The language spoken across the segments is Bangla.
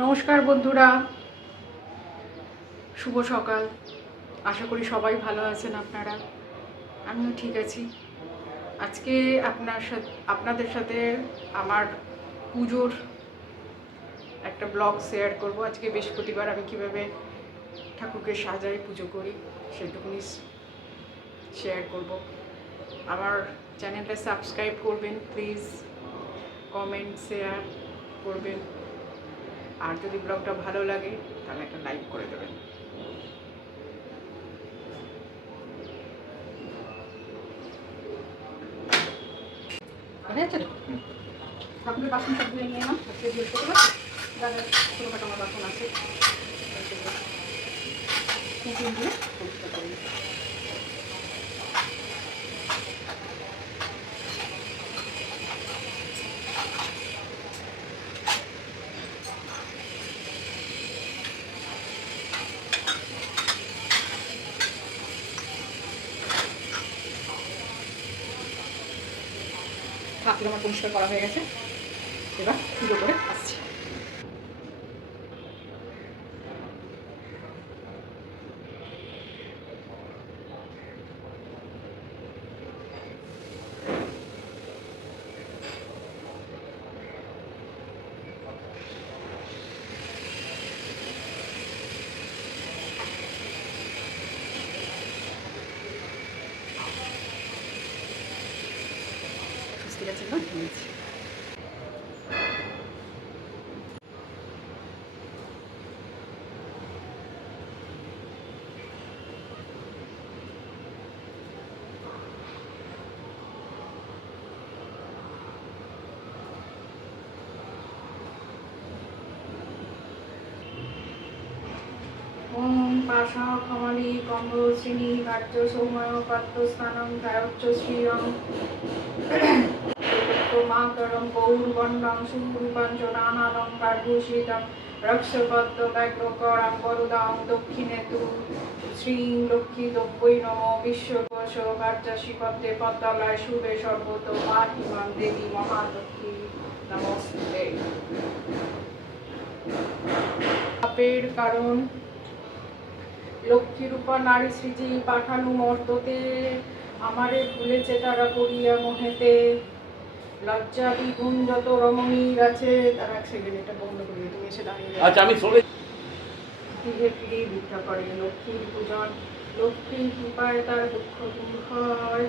নমস্কার বন্ধুরা, শুভ সকাল। আশা করি সবাই ভালো আছেন আপনারা। আমিও ঠিক আছি। আজকে আপনাদের সাথে আমার পুজোর একটা ব্লগ শেয়ার করব। আজকে বৃহস্পতিবার, আমি কিভাবে ঠাকুরকে সাজাই, পুজো করি সেটুকুনি শেয়ার করব। আমার চ্যানেলটা সাবস্ক্রাইব করবেন প্লিজ, কমেন্ট শেয়ার করবেন, আর যদি ব্লগটা ভালো লাগে তাহলে একটা লাইক করে দেবেন। ঠাকুরের বাসন সব ধুয়ে নিয়ে এলাম। আজকে বৃহস্পতিবার, যা যা ছোটোখাটো আমার বাসন আছে দিয়ে পরিষ্কার করে নিই। ঠাকুর আমার পরিষ্কার করা হয়ে গেছে, এবার পুজো করে আসছি। ঠিক আছে, নিয়েছি। ওম পাশা কমলি কম্ব শ্রেণী কার্য সৌময় পাত্র স্নানম গায়ত্র শ্রীয়ম মাতরম গৌরবন্ডং সুরূপাঞ্চনানালঙ্কারভূষিতম রক্ষপদ্ম ব্যগ্রকরাম বরদাং দক্ষিণে তু শ্রীং লক্ষ্মী দব্বৈ নম বিশ্বকোশ কার্যাসী পদ্মে পদ্মালয় শুভে সর্বত মাহিমাং দেবী মহালক্ষ্মী নমস্তে। পাপের কারণ লক্ষ্মীরূপা নারী সৃজি পাঠানু মর্ততে, আমারে ভুলেছে তারা করিয়া মোহেতে, লজ্জা বিগুণ যত রমণীর আছে। তারা এক সেকেন্ড এটা বন্ধ করিয়ে তুমি এসে দাঁড়িয়ে। আচ্ছা, আমি চলে গৃহে ফিরে ভিক্ষা করে লক্ষ্মীর পূজন, লক্ষ্মীর কৃপায় তার দুঃখ দূর হয়,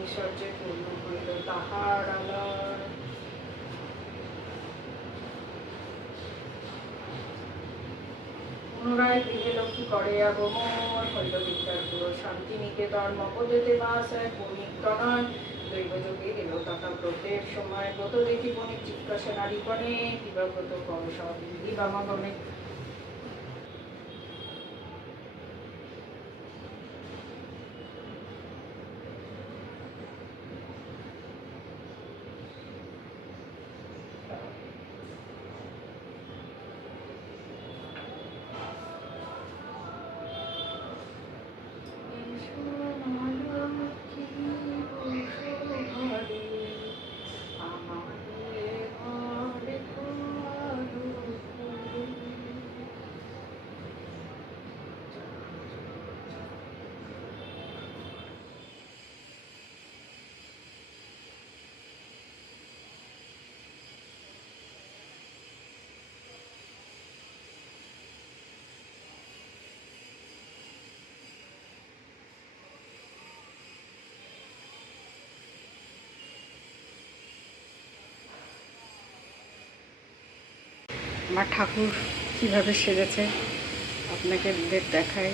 ঐশ্বর্যে পূর্ণ হইল তাহার আলয়। পুনরায় গৃহে লক্ষ্মী করে আগমন, হইল বিদ্যার পুরো শান্তি নিকেতন মপদেতে বাস এক বণিক তনয়, দৈবযোগে এলো তথা ব্রতের সময়, ব্রত দেখি বণিক জিজ্ঞাসা নারীগণে, দিবাব্রত কর সব দিবামাগমে। আমার ঠাকুর কিভাবে সেজেছে আপনাকে দেখাই।